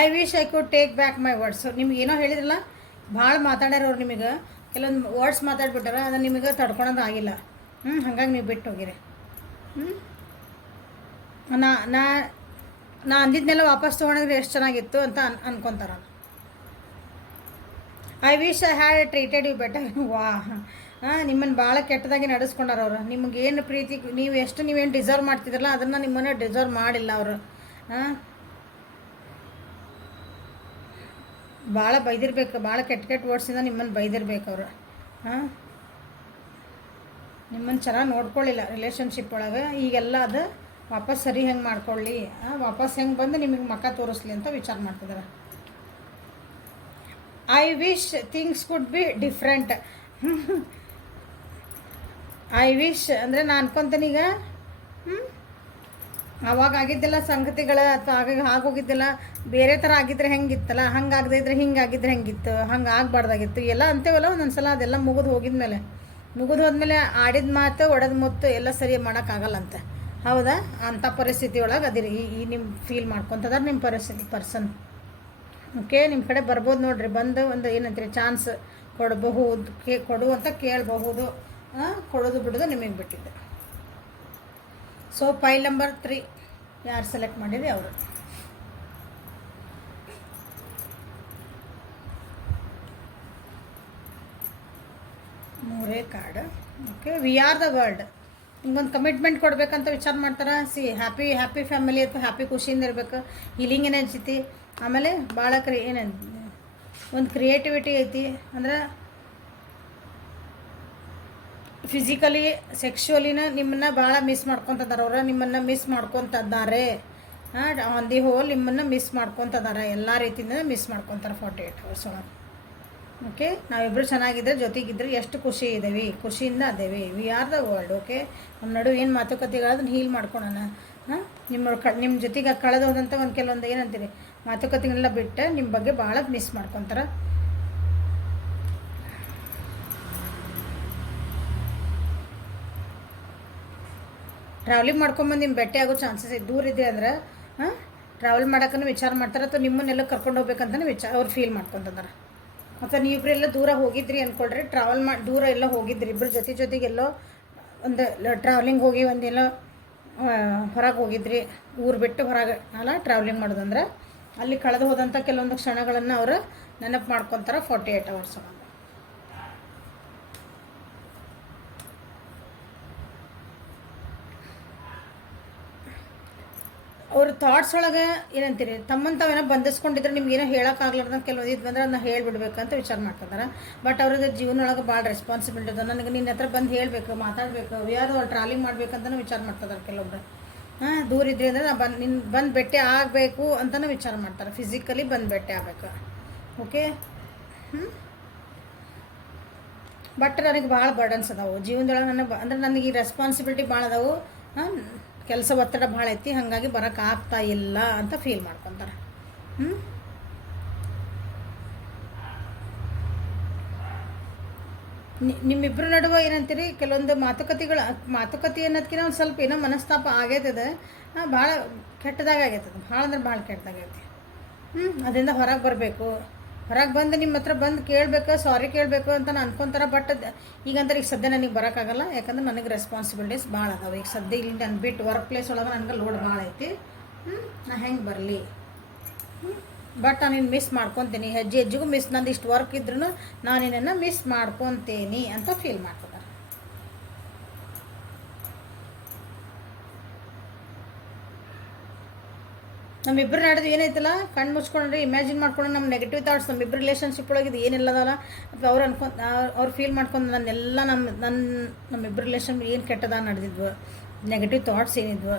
I wish I could take back my words. ನಿಮ್ಗೆ ಏನೋ ಹೇಳಿದ್ರಲ್ಲ, ಭಾಳ ಮಾತಾಡ್ಯಾರ ಅವ್ರು ನಿಮಗೆ, ಕೆಲವೊಂದು ವರ್ಡ್ಸ್ ಮಾತಾಡ್ಬಿಟ್ಟಾರ, ಅದನ್ನು ನಿಮಗೆ ತಡ್ಕೊಳೋದು ಆಗಿಲ್ಲ. ಹಾಗಾಗಿ ನೀವು ಬಿಟ್ಟು ಹೋಗಿರಿ. ನಾ ಅಂದಿದ್ನೆಲ್ಲ ವಾಪಸ್ ತೊಗೊಂಡ್ರೆ ಎಷ್ಟು ಚೆನ್ನಾಗಿತ್ತು ಅಂತ ಅನ್ಕೊತಾರ. I wish I had treated you better. ನಿಮ್ಮನ್ನು ಭಾಳ ಕೆಟ್ಟದಾಗಿ ನಡೆಸ್ಕೊಂಡಾರ ಅವರು. ನಿಮಗೇನು ಪ್ರೀತಿ ನೀವೇನು ಡಿಸರ್ವ್ ಮಾಡ್ತಿದ್ರಲ್ಲ ಅದನ್ನು ನಿಮ್ಮನ್ನು ಡಿಸರ್ವ್ ಮಾಡಿಲ್ಲ ಅವರು. ಭಾಳ ಬೈದಿರ್ಬೇಕು, ಭಾಳ ಕೆಟ್ಟ ವರ್ಡ್ಸಿಂದ ನಿಮ್ಮನ್ನು ಬೈದಿರ್ಬೇಕು ಅವರು. ನಿಮ್ಮನ್ನು ಚೆನ್ನಾಗಿ ನೋಡ್ಕೊಳ್ಳಿಲ್ಲ ರಿಲೇಷನ್ಶಿಪ್ ಒಳಗೆ. ಈಗೆಲ್ಲ ಅದು ವಾಪಸ್ ಸರಿ ಹೆಂಗೆ ಮಾಡ್ಕೊಳ್ಳಿ, ವಾಪಸ್ ಹೆಂಗೆ ಬಂದು ನಿಮಗೆ ಮಕ್ಕ ತೋರಿಸ್ಲಿ ಅಂತ ವಿಚಾರ ಮಾಡ್ತಿದ್ದಾರೆ. I wish things could be different. I wish ಅಂದರೆ ನಾನು ಅನ್ಕೊತೀನಿ ಈಗ ಅವಾಗ ಆಗಿದ್ದೆಲ್ಲ ಸಂಗತಿಗಳ ಅಥವಾ ಆಗೋಗಿದ್ದೆಲ್ಲ ಬೇರೆ ಥರ ಆಗಿದ್ರೆ ಹೆಂಗಿತ್ತಲ್ಲ, ಹಂಗೆ ಆಗದೆ ಇದ್ರೆ ಹಿಂಗಾಗಿದ್ರೆ ಹೆಂಗಿತ್ತು, ಹಂಗೆ ಆಗಬಾರ್ದಾಗಿತ್ತು ಎಲ್ಲ ಅಂತೇವಲ್ಲ. ಒಂದೊಂದು ಸಲ ಅದೆಲ್ಲ ಮುಗಿದು ಹೋದ್ಮೇಲೆ ಆಡಿದ ಮಾತು ಒಡೆದ ಮುತ್ತು ಎಲ್ಲ ಸರಿ ಮಾಡೋಕ್ಕಾಗಲ್ಲಂತೆ. ಹೌದಾ? ಅಂಥ ಪರಿಸ್ಥಿತಿ ಒಳಗೆ ಅದಿರಿ ಈ ನಿಮ್ಮ ಫೀಲ್ ಮಾಡ್ಕೊತದಾರೆ ನಿಮ್ಮ ಪರ್ಸನ್. ಓಕೆ, ನಿಮ್ಮ ಕಡೆ ಬರ್ಬೋದು ನೋಡ್ರಿ. ಬಂದು ಒಂದು ಏನಂತೀರಿ ಚಾನ್ಸ್ ಕೊಡಬಹುದು, ಕೊಡು ಅಂತ ಕೇಳಬಹುದು. ಕೊಡೋದು ಬಿಡೋದು ನಿಮಗೆ ಬಿಟ್ಟಿದ್ದೆ. ಸೊ ಫೈಲ್ ನಂಬರ್ 3 ಯಾರು ಸೆಲೆಕ್ಟ್ ಮಾಡಿರಿ ಅವರು. ಮೂರೇ card. Okay, we are the world. ಹಿಂಗೊಂದು ಕಮಿಟ್ಮೆಂಟ್ ಕೊಡಬೇಕಂತ ವಿಚಾರ ಮಾಡ್ತಾರೆ. ಹ್ಯಾಪಿ ಫ್ಯಾಮಿಲಿ ಅಥವಾ ಹ್ಯಾಪಿ ಖುಷಿಯಿಂದ ಇರಬೇಕು. Healing energy. ಆಮೇಲೆ ಭಾಳ ಒಂದು ಕ್ರಿಯೇಟಿವಿಟಿ ಐತಿ. ಅಂದ್ರೆ ಫಿಸಿಕಲಿ ಸೆಕ್ಶುವಲಿನ ನಿಮ್ಮನ್ನು ಭಾಳ ಮಿಸ್ ಮಾಡ್ಕೊತಿದ್ದಾರೆ ಅವರು. ನಿಮ್ಮನ್ನು ಮಿಸ್ ಮಾಡ್ಕೊತಿದ್ದಾರೆ. ಆನ್ ದಿ ಹೋಲ್ ನಿಮ್ಮನ್ನು ಮಿಸ್ ಮಾಡ್ಕೊತಿದ್ದಾರೆ. ಎಲ್ಲ ರೀತಿಯಿಂದ ಮಿಸ್ ಮಾಡ್ಕೊತಾರೆ 48 hours ಒಳಗೆ. ಓಕೆ, ನಾವಿಬ್ಬರು ಚೆನ್ನಾಗಿದ್ದರೆ ಜೊತೆಗಿದ್ರೆ ಎಷ್ಟು ಖುಷಿ ಇದ್ದೇವೆ, ಖುಷಿಯಿಂದ ಅದೇವಿ. We are the world. Okay, ನಮ್ಮ ನಡುವೆ ಏನು ಮಾತುಕತೆಗಳದನ್ನು ಹೀಲ್ ಮಾಡ್ಕೊಳೋಣ. ನಿಮ್ಮ ಜೊತೆಗೆ ಕಳೆದು ಹೋದಂಥ ಒಂದು ಕೆಲವೊಂದು ಏನಂತೀರಿ ಮಾತುಕತೆಗಳೆಲ್ಲ ಬಿಟ್ಟು ನಿಮ್ಮ ಬಗ್ಗೆ ಭಾಳ ಮಿಸ್ ಮಾಡ್ಕೊತಾರೆ. ಟ್ರಾವೆಲಿಂಗ್ ಮಾಡ್ಕೊಂಬಂದು ನಿಮ್ಮ ಭೇಟಿ ಆಗೋ ಚಾನ್ಸಸ್ ದೂರ ಇದೆ ಅಂದ್ರೆ ಟ್ರಾವೆಲ್ ಮಾಡೋಕ್ಕೂ ವಿಚಾರ ಮಾಡ್ತಾರೆ, ಅಥವಾ ನಿಮ್ಮನ್ನೆಲ್ಲ ಕರ್ಕೊಂಡು ಹೋಗ್ಬೇಕಂತಲೇ ಅವ್ರು ಫೀಲ್ ಮಾಡ್ಕೊತಾರೆ. ಮತ್ತು ನೀವಿಬ್ಬರೆಲ್ಲ ದೂರ ಹೋಗಿದ್ರಿ ಅಂದ್ಕೊಳ್ರಿ, ಟ್ರಾವೆಲ್ ದೂರ ಎಲ್ಲ ಹೋಗಿದ್ರಿ ಇಬ್ಬರು ಜೊತೆಗೆಲ್ಲೋ ಒಂದು ಟ್ರಾವೆಲಿಂಗ್ ಹೋಗಿ ಒಂದೆಲ್ಲೋ ಹೊರಗೆ ಹೋಗಿದ್ರಿ, ಊರು ಬಿಟ್ಟು ಹೊರಗೆ ಅಲ್ಲ ಟ್ರಾವೆಲಿಂಗ್ ಮಾಡೋದಂದ್ರೆ ಅಲ್ಲಿ ಕಳೆದು ಹೋದಂಥ ಕೆಲವೊಂದು ಕ್ಷಣಗಳನ್ನು ಅವರು ನೆನಪು ಮಾಡ್ಕೊತಾರೆ 48 hours ಒಳಗೆ. ಅವ್ರ ಥಾಟ್ಸ್ ಒಳಗೆ ಏನಂತೀರಿ ತಮ್ಮಂತಾವೇನೋ ಬಂಧಿಸ್ಕೊಂಡಿದ್ರೆ ನಿಮ್ಗೇನೋ ಹೇಳೋಕ್ಕಾಗ್ಲಾರ್ದಂಗೆ ಕೆಲವೊಂದು ಇದು ಬಂದ್ರೆ ಅದನ್ನ ಹೇಳ್ಬಿಡ್ಬೇಕಂತ ವಿಚಾರ ಮಾಡ್ತಿದ್ದಾರೆ. ಬಟ್ ಅವ್ರದ್ದು ಜೀವನೊಳಗೆ ಭಾಳ ರೆಸ್ಪಾನ್ಸಿಬಿಲಿಟಿ ಇದೆ. ನನಗೆ ನಿನ್ನ ಹತ್ರ ಬಂದು ಹೇಳಬೇಕು, ಮಾತಾಡಬೇಕು, ಯಾರು ಅವ್ರು ಟ್ರಾವೆಲಿಂಗ್ ಮಾಡಬೇಕಂತಲೂ ವಿಚಾರ ಮಾಡ್ತಿದ್ದಾರೆ ಕೆಲವೊಬ್ರು. ದೂರ ಇದ್ರಿ ಅಂದರೆ ನಾ ಬಂದು ಭೇಟಿ ಆಗಬೇಕು ಅಂತಲೂ ವಿಚಾರ ಮಾಡ್ತಾರೆ. ಫಿಸಿಕಲಿ ಬಂದು ಭೇಟಿ ಆಗಬೇಕು. ಓಕೆ, ಬಟ್ ನನಗೆ ಭಾಳ ಬರ್ಡನ್ಸ್ ಅದಾವು ಜೀವನದೊಳಗೆ. ನನಗೆ ಈ ರೆಸ್ಪಾನ್ಸಿಬಿಲಿಟಿ ಭಾಳ ಅದಾವು, ಕೆಲಸ ಒತ್ತಡ ಭಾಳ ಐತಿ, ಹಾಗಾಗಿ ಬರೋಕ್ಕಾಗ್ತಾ ಇಲ್ಲ ಅಂತ ಫೀಲ್ ಮಾಡ್ಕೊತಾರೆ. ನಿಮ್ಮಿಬ್ಬರ ನಡುವೆ ಏನಂತೀರಿ ಕೆಲವೊಂದು ಮಾತುಕತೆ ಅನ್ನೋದಕ್ಕಿಂತ ಒಂದು ಸ್ವಲ್ಪ ಏನೋ ಮನಸ್ತಾಪ ಆಗೈತದೆ, ಭಾಳ ಕೆಟ್ಟದಾಗೈತದ, ಭಾಳ ಅಂದ್ರೆ ಭಾಳ ಕೆಟ್ಟದಾಗೈತಿ. ಅದರಿಂದ ಹೊರಗೆ ಬರಬೇಕು. ಹೊರಗೆ ಬಂದು ನಿಮ್ಮ ಹತ್ರ ಬಂದು ಕೇಳಬೇಕು, ಸಾರಿ ಕೇಳಬೇಕು ಅಂತ ನಾನು ಅನ್ಕೊತಾರೆ. ಬಟ್ ಈಗಂದ್ರೆ ಈಗ ಸದ್ಯ ನನಗೆ ಬರೋಕ್ಕಾಗಲ್ಲ, ಯಾಕಂದ್ರೆ ನನಗೆ ರೆಸ್ಪಾನ್ಸಿಬಿಲಿಟೀಸ್ ಭಾಳ ಅದಾವೆ. ಈಗ ಸದ್ಯ ಇಲ್ಲಿ ನಾನು ಬಿಟ್ಟು ವರ್ಕ್ ಪ್ಲೇಸ್ ಒಳಗೆ ನನಗೆ ಲೋಡ್ ಭಾಳ ಐತಿ. ನಾ ಹೆಂಗೆ ಬರಲಿ? ಬಟ್ ನಾನು ಮಿಸ್ ಮಾಡ್ಕೊತೀನಿ, ಹೆಜ್ಜೆಗೂ ಮಿಸ್. ನಂದು ಇಷ್ಟು ವರ್ಕ್ ಇದ್ರೂ ನಾನು ನಿನ್ನನ್ನು ಮಿಸ್ ಮಾಡ್ಕೊತೀನಿ ಅಂತ ಫೀಲ್ ಮಾಡ್ತಿದ್ದಾರೆ. ನಮ್ಮಿಬ್ಬರು ನಡೆದು ಏನೈತಲ್ಲ ಕಣ್ಣು ಮುಚ್ಕೊಂಡ್ರೆ ಇಮ್ಯಾಜಿನ್ ಮಾಡ್ಕೊಂಡು ನಮ್ಮ ನೆಗೆಟಿವ್ ಥಾಟ್ಸ್ ನಮ್ಮಿಬ್ಬರು ರಿಲೇಷನ್ಶಿಪ್ ಒಳಗೆ ಇದು ಏನಿಲ್ಲದಲ್ಲ ಅಥವಾ ಅವ್ರು ಫೀಲ್ ಮಾಡ್ಕೊಂಡು ನಮ್ಮಿಬ್ಬರು ರಿಲೇಷನ್ ಏನು ಕೆಟ್ಟದ ನಡೆದಿದ್ವು, ನೆಗೆಟಿವ್ ಥಾಟ್ಸ್ ಏನಿದ್ವು,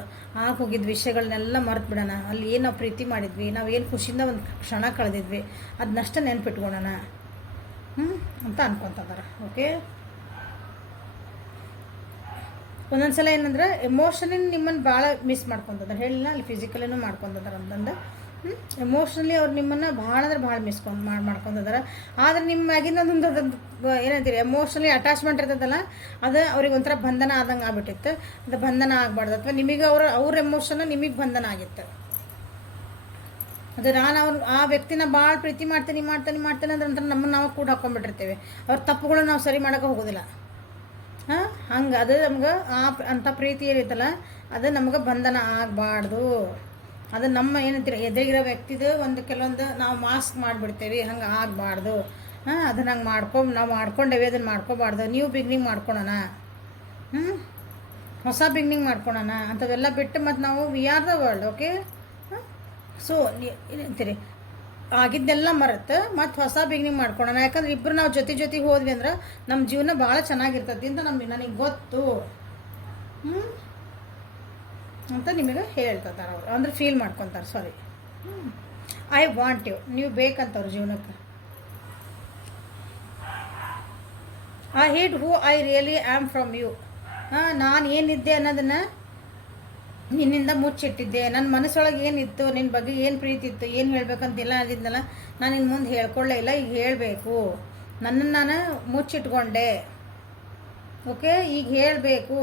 ಹೋಗಿದ್ದ ವಿಷಯಗಳನ್ನೆಲ್ಲ ಮರೆತು ಬಿಡೋಣ. ಅಲ್ಲಿ ಏನು ನಾವು ಪ್ರೀತಿ ಮಾಡಿದ್ವಿ, ನಾವು ಏನು ಖುಷಿಯಿಂದ ಒಂದು ಕ್ಷಣ ಕಳೆದಿದ್ವಿ ಅದನ್ನಷ್ಟೇ ನೆನ್ಪಿಟ್ಕೊಳ್ಳೋಣ ಅಂತ ಅನ್ಕೊತಿದ್ದಾರೆ. ಓಕೆ, ಒಂದೊಂದು ಸಲ ಏನಂದ್ರೆ ಎಮೋಷನಿನ ನಿಮ್ಮನ್ನು ಭಾಳ ಮಿಸ್ ಮಾಡ್ಕೊತಿದ್ದಾರೆ. ಹೇಳಿಲ್ಲ ಅಲ್ಲಿ ಫಿಸಿಕಲಿನೂ ಮಾಡ್ಕೊತಿದ್ದಾರೆ ಅಂತಂದು. ಎಮೋಷ್ನಲಿ ಅವ್ರು ನಿಮ್ಮನ್ನು ಭಾಳ ಅಂದ್ರೆ ಭಾಳ ಮಾಡ್ಕೊತಿದ್ದಾರೆ. ಆದರೆ ನಿಮ್ಮ ಮ್ಯಾಗಿನೊಂದು ಏನಂತೀರಿ ಎಮೋಷ್ನಲಿ ಅಟ್ಯಾಚ್ಮೆಂಟ್ ಇರ್ತದಲ್ಲ, ಅದು ಅವ್ರಿಗೆ ಒಂಥರ ಬಂಧನ ಆದಂಗೆ ಆಗ್ಬಿಟ್ಟಿತ್ತು. ಅದು ಬಂಧನ ಆಗಬಾರ್ದು. ಅಥವಾ ನಿಮಗೆ ಅವ್ರ ಎಮೋಷನ್ ನಿಮಗೆ ಬಂಧನ ಆಗಿತ್ತು. ಅದು ನಾನು ಆ ವ್ಯಕ್ತಿನ ಭಾಳ ಪ್ರೀತಿ ಮಾಡ್ತೀನಿ ಅಂದ್ರೆ ನಮ್ಮನ್ನು ನಾವು ಕೂಡ ಹಾಕ್ಕೊಂಡ್ಬಿಟ್ಟಿರ್ತೇವೆ. ಅವ್ರ ತಪ್ಪುಗಳು ನಾವು ಸರಿ ಮಾಡೋಕೆ ಹೋಗೋದಿಲ್ಲ. ಹಂಗೆ ಅದು ನಮ್ಗೆ ಅಂಥ ಪ್ರೀತಿ ಏನಿತ್ತಲ್ಲ ಅದು ನಮ್ಗೆ ಬಂಧನ ಆಗಬಾರ್ದು. ಅದು ನಮ್ಮ ಏನಂತೀರ ಎದುರಿಗಿರೋ ವ್ಯಕ್ತಿದು ಕೆಲವೊಂದು ನಾವು ಮಾಸ್ಕ್ ಮಾಡಿಬಿಡ್ತೇವೆ, ಹಂಗೆ ಆಗಬಾರ್ದು. ಅದನ್ನ ಹಂಗೆ ನಾವು ಮಾಡ್ಕೊಂಡೇವೆ, ಅದನ್ನು ಮಾಡ್ಕೋಬಾರ್ದು. ನ್ಯೂ ಬಿಗ್ನಿಂಗ್ ಮಾಡ್ಕೊಳೋಣ, ಹೊಸ ಬಿಗ್ನಿಂಗ್ ಮಾಡ್ಕೊಳೋಣ ಅಂಥವೆಲ್ಲ ಬಿಟ್ಟು ಮತ್ತು ನಾವು V are the world. Okay, so ಏನಂತೀರಿ ಆಗಿದ್ದೆಲ್ಲ ಮರೆತು ಮತ್ತು ಹೊಸ ಬಿಗ್ನಿಂಗ್ ಮಾಡ್ಕೊಳೋಣ. ಯಾಕಂದ್ರೆ ಇಬ್ಬರು ನಾವು ಜೊತೆಗೆ ಹೋದ್ವಿ ಅಂದ್ರೆ ನಮ್ಮ ಜೀವನ ಭಾಳ ಚೆನ್ನಾಗಿರ್ತೈತಿ ಅಂತ ನನಗೆ ಗೊತ್ತು ಅಂತ ನಿಮಗೆ ಹೇಳ್ತಾರೆ ಅವರು. ಅಂದ್ರೆ ಫೀಲ್ ಮಾಡ್ಕೊತಾರೆ. ಸಾರಿ, ಐ ವಾಂಟ್ ಯು, ನೀವು ಬೇಕಂತವ್ರ ಜೀವನಕ್ಕೆ. I hid who I really am from you. ನಾನು ಏನಿದ್ದೆ ಅನ್ನೋದನ್ನು ನಿನ್ನಿಂದ ಮುಚ್ಚಿಟ್ಟಿದ್ದೆ. ನನ್ನ ಮನಸ್ಸೊಳಗೆ ಏನಿತ್ತು, ನಿನ್ನ ಬಗ್ಗೆ ಏನು ಪ್ರೀತಿ ಇತ್ತು, ಏನು ಹೇಳ್ಬೇಕಂತಿಲ್ಲ ಆಗಿದ್ನಲ್ಲ, ನಾನು ಇನ್ನು ಮುಂದೆ ಹೇಳ್ಕೊಳ್ಳೇ ಇಲ್ಲ. ಈಗ ಹೇಳಬೇಕು. ನನ್ನನ್ನು ನಾನು ಮುಚ್ಚಿಟ್ಕೊಂಡೆ. ಓಕೆ, ಈಗ ಹೇಳಬೇಕು.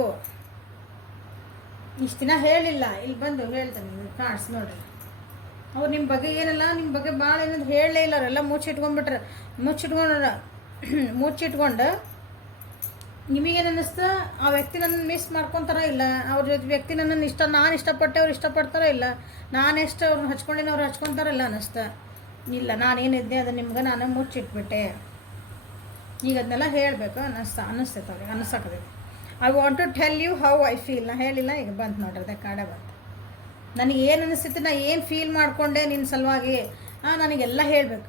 ಇಷ್ಟು ದಿನ ಹೇಳಿಲ್ಲ, ಇಲ್ಲಿ ಬಂದು ಹೇಳ್ತಾನೆ ಕಾರ್ಡ್ಸ್ ನೋಡ್ರಿ. ಅವ್ರು ನಿಮ್ಮ ಬಗ್ಗೆ ಏನಲ್ಲ, ನಿಮ್ಮ ಬಗ್ಗೆ ಭಾಳ ಏನಂದು ಹೇಳಲೇ ಇಲ್ಲ. ಅವರೆಲ್ಲ ಮುಚ್ಚಿಟ್ಕೊಂಡ್ಬಿಟ್ರೆ ಮುಚ್ಚಿಟ್ಕೊಂಡು ನಿಮಗೇನು ಅನ್ನಿಸ್ತಾ ಆ ವ್ಯಕ್ತಿ ನನ್ನನ್ನು ಮಿಸ್ ಮಾಡ್ಕೊತಾರ ಇಲ್ಲ, ಅವ್ರ ಜೊತೆ ವ್ಯಕ್ತಿ ನನ್ನನ್ನು ನಾನು ಇಷ್ಟಪಟ್ಟೆ ಅವ್ರು ಇಷ್ಟಪಡ್ತಾರ ಇಲ್ಲ, ನಾನೆಷ್ಟು ಅವ್ರನ್ನ ಹಚ್ಕೊಂಡಿನ ಅವ್ರು ಹಚ್ಕೊತಾರಲ್ಲ ಅನ್ನಿಸ್ತಾ. ಇಲ್ಲ, ನಾನೇನಿದ್ದೆ ಅದು ನಿಮ್ಗೆ ನಾನು ಮುಚ್ಚಿಟ್ಬಿಟ್ಟೆ. ಈಗ ಅದನ್ನೆಲ್ಲ ಹೇಳಬೇಕು ಅನ್ನಿಸ್ತೈತೆ ಅವ್ರಿಗೆ, ಅನ್ನಿಸಕ್ಕದೆ. I want to tell you how I feel. ನಾ ಹೇಳಿಲ್ಲ, ಈಗ ಬಂತು ನೋಡ್ರಿ, ಅದೇ ಕಾಡ ಬಂತು. ನನಗೆ ಏನು ಅನ್ನಿಸ್ತೈತಿ, ನಾ ಏನು ಫೀಲ್ ಮಾಡಿಕೊಂಡೆ ನಿನ್ನ ಸಲುವಾಗಿ, ನನಗೆಲ್ಲ ಹೇಳಬೇಕು.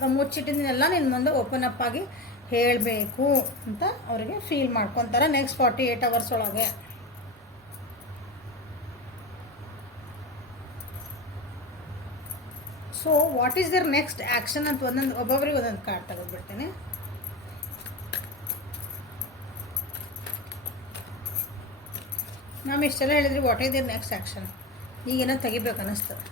ನಾವು ಮುಚ್ಚಿಟ್ಟಿದ್ದನ್ನೆಲ್ಲ ನಿನ್ನ ಮುಂದೆ ಓಪನ್ ಅಪ್ ಆಗಿ ಹೇಳಬೇಕು ಅಂತ ಅವರಿಗೆ ಫೀಲ್ ಮಾಡ್ಕೊತಾರೆ ನೆಕ್ಸ್ಟ್ 48 hours ಒಳಗೆ. So what is there next action ಅಂತ ಒಬ್ಬೊಬ್ಬರಿಗೆ ಒಂದೊಂದು ಕಾರ್ಡ್ ತೆಗೆದುಬಿಡ್ತೇನೆ. ನಾವು ಇಷ್ಟೆಲ್ಲ ಹೇಳಿದ್ರಿ what is there next action. ಈಗೇನೋ ತೆಗಿಬೇಕು ಅನ್ನಿಸ್ತದೆ.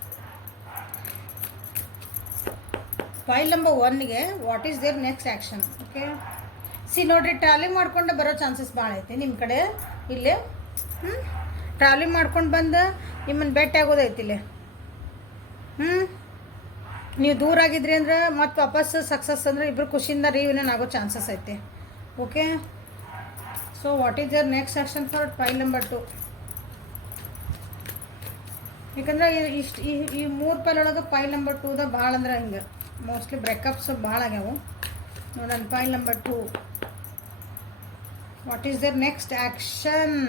ಫೈಲ್ ನಂಬರ್ 1ಗೆ what is there next action. Okay, ನೋಡಿರಿ, ಟ್ರಾವೆಲಿಂಗ್ ಮಾಡ್ಕೊಂಡು ಬರೋ ಚಾನ್ಸಸ್ ಭಾಳ ಐತಿ ನಿಮ್ಮ ಕಡೆ. ಇಲ್ಲೇ ಟ್ರಾವೆಲಿಂಗ್ ಮಾಡ್ಕೊಂಡು ಬಂದು ನಿಮ್ಮನ್ನು ಭೇಟಿ ಆಗೋದೈತಿ ಇಲ್ಲೇ. ನೀವು ದೂರ ಆಗಿದ್ರಿ ಅಂದ್ರೆ ಮತ್ತು ವಾಪಸ್ ಸಕ್ಸಸ್ ಅಂದರೆ ಇಬ್ಬರು ಖುಷಿಯಿಂದ ರೀಯೂನಿಯನ್ ಆಗೋ ಚಾನ್ಸಸ್ ಐತಿ. Okay, so what is there next action for file number 2. ಯಾಕಂದ್ರೆ ಈ 3 ಫೈಲ್ ಒಳಗೆ ಫೈಲ್ ನಂಬರ್ 2ದ ಭಾಳ ಅಂದ್ರೆ ಹಿಂಗೆ ಮೋಸ್ಟ್ಲಿ ಬ್ರೇಕಪ್ಸ್ ಭಾಳ ಆಗ್ಯಾವು. ನೋಡೋಣ file number 2. What is there next action.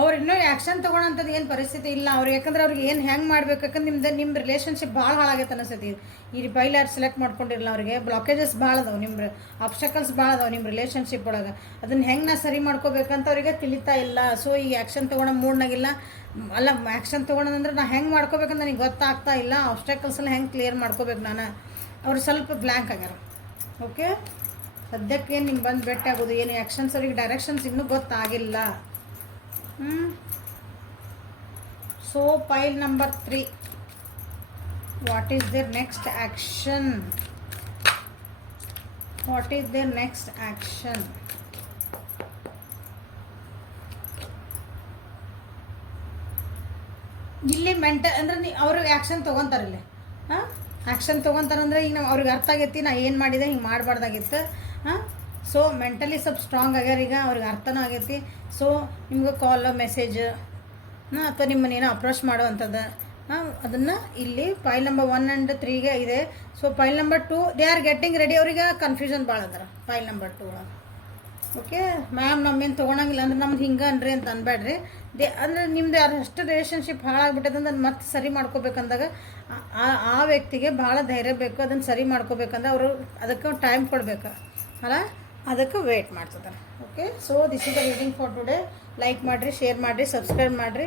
ಅವ್ರು ಇನ್ನೂ ಆ್ಯಕ್ಷನ್ ತೊಗೊಳೋಂಥದ್ದು ಏನು ಪರಿಸ್ಥಿತಿ ಇಲ್ಲ ಅವ್ರಿಗೆ. ಯಾಕಂದ್ರೆ ಅವ್ರಿಗೆ ಏನು ಹೆಂಗೆ ಮಾಡ್ಬೇಕು, ಯಾಕಂದ್ರೆ ನಿಮ್ಮ ರಿಲೇಷನ್ಶಿಪ್ ಭಾಳ ಹಾಳಾಗೈತೆ ಅನಿಸ್ತೈತಿ. ಈ ಫೈಲ್ ಯಾರು ಸೆಲೆಕ್ಟ್ ಮಾಡ್ಕೊಂಡಿರಲ್ಲ ಅವ್ರಿಗೆ. ಬ್ಲಾಕೇಜಸ್ ಭಾಳ ಅದಾವೆ, ನಿಮ್ಮ ಆಬ್ಸ್ಟಕಲ್ಸ್ ಭಾಳ ಅದಾವೆ ನಿಮ್ಮ ರಿಲೇಷನ್ಶಿಪ್ ಒಳಗೆ. ಅದನ್ನು ಹೆಂಗೆ ನಾ ಸರಿ ಮಾಡ್ಕೋಬೇಕಂತ ಅವ್ರಿಗೆ ತಿಳಿತಾ ಇಲ್ಲ. ಸೊ ಈ ಆ್ಯಕ್ಷನ್ ತೊಗೊಳೋ ಮೂಡ್ನಾಗಿಲ್ಲ. ಅಲ್ಲ, ಆ್ಯಕ್ಷನ್ ತೊಗೊಳೋದಂದ್ರೆ ನಾ ಹೆಂಗೆ ಮಾಡ್ಕೋಬೇಕಂತ ನನಗೆ ಗೊತ್ತಾಗ್ತಾ ಇಲ್ಲ. ಆಬ್ಸ್ಟಕಲ್ಸಲ್ಲಿ ಹೆಂಗೆ ಕ್ಲಿಯರ್ ಮಾಡ್ಕೋಬೇಕು ನಾನು, ಅವ್ರು ಸ್ವಲ್ಪ ಬ್ಲ್ಯಾಂಕ್ ಆಗ್ಯಾರ. ಓಕೆ, ಸದ್ಯಕ್ಕೆ ನಿಮ್ಗೆ ಬಂದು ಭೇಟಿ ಆಗೋದು ಏನು ಆ್ಯಕ್ಷನ್ಸ್, ಅವ್ರಿಗೆ ಡೈರೆಕ್ಷನ್ಸ್ ಇನ್ನೂ ಗೊತ್ತಾಗಿಲ್ಲ. So file number 3, what is there next action. What is there next action. ಇಲ್ಲಿ ಮೆಂಟಲ್ ಅಂದ್ರೆ ಅವ್ರಿಗೆ ಆ್ಯಕ್ಷನ್ ತೊಗೊತಾರೆ. ಇಲ್ಲಿ ಆ್ಯಕ್ಷನ್ ತೊಗೊತಾರಂದ್ರೆ ಈಗ ನಾವು ಅವ್ರಿಗೆ ಅರ್ಥ ಆಗೈತಿ ನಾ ಏನು ಮಾಡಿದೆ ಹಿಂಗೆ ಮಾಡಬಾರ್ದಾಗಿತ್ತು. ಸೊ ಮೆಂಟಲಿ ಸ್ವಲ್ಪ ಸ್ಟ್ರಾಂಗ್ ಆಗ್ಯಾರ ಈಗ, ಅವ್ರಿಗೆ ಅರ್ಥನೂ ಆಗೈತಿ. ಸೊ ನಿಮ್ಗೆ ಕಾಲ್ ಮೆಸೇಜ್ ಅಥವಾ ನಿಮ್ಮನ್ನೇನೋ ಅಪ್ರೋಚ್ ಮಾಡೋವಂಥದ್ದು ಅದನ್ನು ಇಲ್ಲಿ ಫೈಲ್ ನಂಬರ್ 1 and 3ಗೆ ಇದೆ. So file number 2 they are getting ready. ಅವ್ರಿಗೆ ಕನ್ಫ್ಯೂಷನ್ ಭಾಳ ಅದಾರ ಫೈಲ್ ನಂಬರ್ 2 ಒಳಗೆ. ಓಕೆ ಮ್ಯಾಮ್ ನಮ್ಮೇನು ತೊಗೊಳಂಗಿಲ್ಲ ಅಂದ್ರೆ ನಮ್ದು ಹಿಂಗೆ ಅನ್ರಿ ಅಂತ ಅನ್ಬೇಡ್ರಿ. ಅಂದರೆ ನಿಮ್ದು ಯಾರು ಅಷ್ಟು ರಿಲೇಷನ್ಶಿಪ್ ಹಾಳಾಗ್ಬಿಟ್ಟದೆ ಅದನ್ನು ಮತ್ತೆ ಸರಿ ಮಾಡ್ಕೋಬೇಕಂದಾಗ ಆ ವ್ಯಕ್ತಿಗೆ ಭಾಳ ಧೈರ್ಯ ಬೇಕು. ಅದನ್ನು ಸರಿ ಮಾಡ್ಕೋಬೇಕಂದ್ರೆ ಅವರು ಅದಕ್ಕೆ ಟೈಮ್ ಕೊಡಬೇಕು ಅಲ್ಲ, ಅದಕ್ಕೆ ವೇಟ್ ಮಾಡ್ತಿದ್ದಾರೆ. Okay, so this is the reading for today. Like ಮಾಡಿರಿ, ಶೇರ್ ಮಾಡಿರಿ, ಸಬ್ಸ್ಕ್ರೈಬ್ ಮಾಡಿರಿ.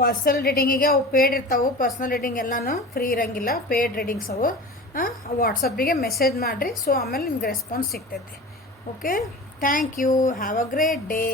ಪರ್ಸನಲ್ ರೀಡಿಂಗಿಗೆ ಅವು ಪೇಯ್ಡ್ ಇರ್ತಾವೆ. ಪರ್ಸ್ನಲ್ ರೀಡಿಂಗ್ ಎಲ್ಲನೂ ಫ್ರೀ ಇರೋಂಗಿಲ್ಲ, ಪೇಯ್ಡ್ ರೀಡಿಂಗ್ಸ್ ಅವು. ವಾಟ್ಸಪ್ಪಿಗೆ ಮೆಸೇಜ್ ಮಾಡಿರಿ, ಸೊ ಆಮೇಲೆ ನಿಮ್ಗೆ ರೆಸ್ಪಾನ್ಸ್ ಸಿಗ್ತೈತೆ. Okay, thank you, have a great day.